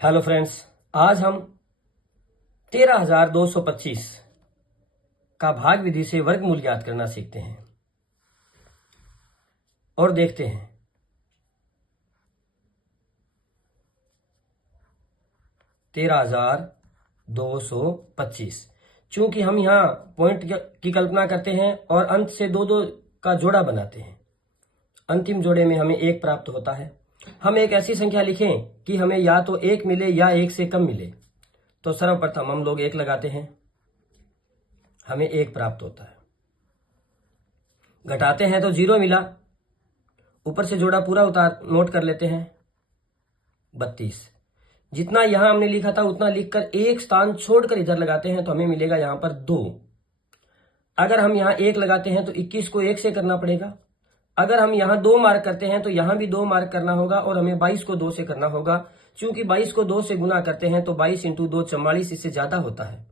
Hello friends, आज हम 13,225 का भाग विधि से वर्गमूल ज्ञात करना सीखते हैं और देखते हैं 13,225। चूंकि हम यहाँ पॉइंट की कल्पना करते हैं और अंत से दो दो का जोड़ा बनाते हैं, अंतिम जोड़े में हमें एक प्राप्त होता है। हम एक ऐसी संख्या लिखें कि हमें या तो एक मिले या एक से कम मिले। तो सर्वप्रथम हम लोग एक लगाते हैं, हमें एक प्राप्त होता है। घटाते हैं तो 0 मिला, ऊपर से जोड़ा पूरा उतार नोट कर लेते हैं 32। जितना यहां हमने लिखा था उतना लिखकर एक स्थान छोड़कर इधर लगाते हैं तो हमें मिलेगा यहां पर 2। अगर हम यहां 1 लगाते हैं तो 21 को 1 से करना पड़ेगा। अगर हम यहां 2 मार्क करते हैं तो यहां भी 2 मार्क करना होगा और हमें 22 को 2 से करना होगा। चूंकि 22 को 2 से गुना करते हैं तो 22 इंटू 2 44, इससे ज्यादा होता है।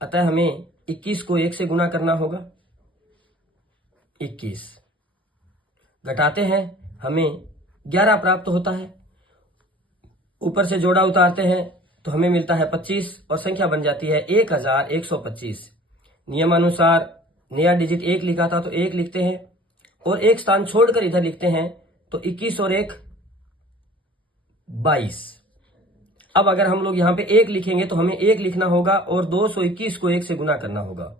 अतः हमें 21 को 1 से गुना करना होगा 21। घटाते हैं, हमें 11 प्राप्त होता है। ऊपर से जोड़ा उतारते हैं तो हमें मिलता है 25 और संख्या बन जाती है 1125। नियमानुसार नया डिजिट 1 लिखा था तो 1 लिखते हैं और एक स्थान छोड़कर इधर लिखते हैं तो 21 और 1 22। अब अगर हम लोग यहां पे 1 लिखेंगे तो हमें 1 लिखना होगा और 221 को 1 से गुना करना होगा।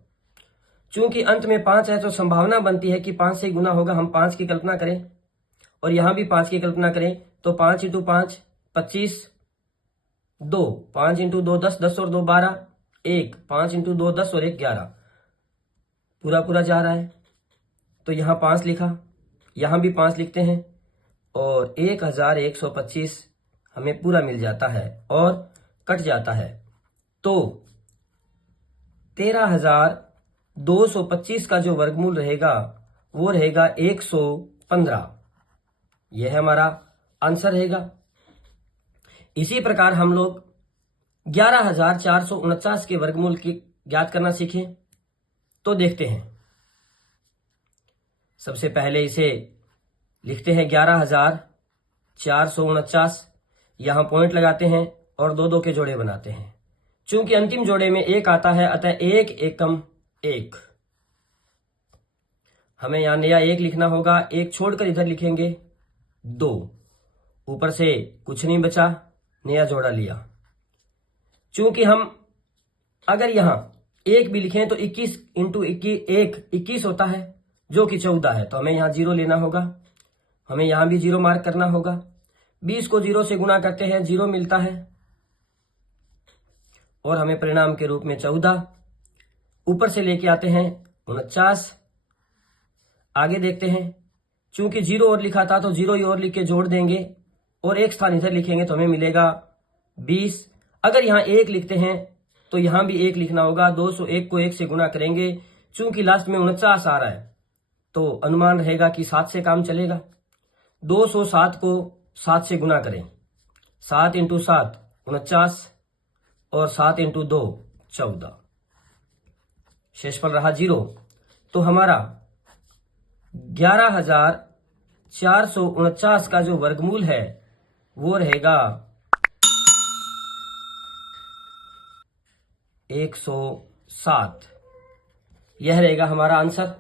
चूंकि अंत में 5 है तो संभावना बनती है कि 5 से गुना होगा। हम 5 की कल्पना करें और यहां भी 5 की कल्पना करें तो 5 इंटू 5 25, 2 5 इंटू 2 10, 10 और 2 12, 1 5 इंटू 2 10 और 1 11, पूरा पूरा जा रहा है तो यहां 5 लिखा, यहां भी 5 लिखते हैं और 1125 हमें पूरा मिल जाता है और कट जाता है। तो 13,225 का जो वर्गमूल रहेगा वो रहेगा 115। यह हमारा आंसर रहेगा। इसी प्रकार हम लोग 11,449 के वर्गमूल की ज्ञात करना सीखें तो देखते हैं। सबसे पहले इसे लिखते हैं 11,449, यहां पॉइंट लगाते हैं और दो दो के जोड़े बनाते हैं। चूंकि अंतिम जोड़े में 1 आता है अतः 1 एकम 1। हमें यहां नया 1 लिखना होगा, 1 छोड़कर इधर लिखेंगे 2। ऊपर से कुछ नहीं बचा, नया जोड़ा लिया। चूंकि हम अगर यहां 1 भी लिखें तो 21 इंटू 1 21 होता है जो कि 14 है, तो हमें यहां 0 लेना होगा। हमें यहां भी 0 मार्क करना होगा। 20 को 0 से गुना करते हैं, 0 मिलता है और हमें परिणाम के रूप में 14। ऊपर से लेके आते हैं 49। आगे देखते हैं, चूंकि 0 और लिखा था तो 0 ही और लिख के जोड़ देंगे और एक स्थान इधर लिखेंगे तो हमें मिलेगा 20। अगर यहां 1 लिखते हैं तो यहां भी 1 लिखना होगा। 201 को 1 से गुना करेंगे, चूंकि लास्ट में 49 आ रहा है तो अनुमान रहेगा कि 7 से काम चलेगा। 207 को 7 से गुना करें, 7 इंटू 7 49 और 7 इंटू 2 14, शेषफल रहा 0। तो हमारा 11,449 का जो वर्गमूल है वो रहेगा 107। यह रहेगा हमारा आंसर।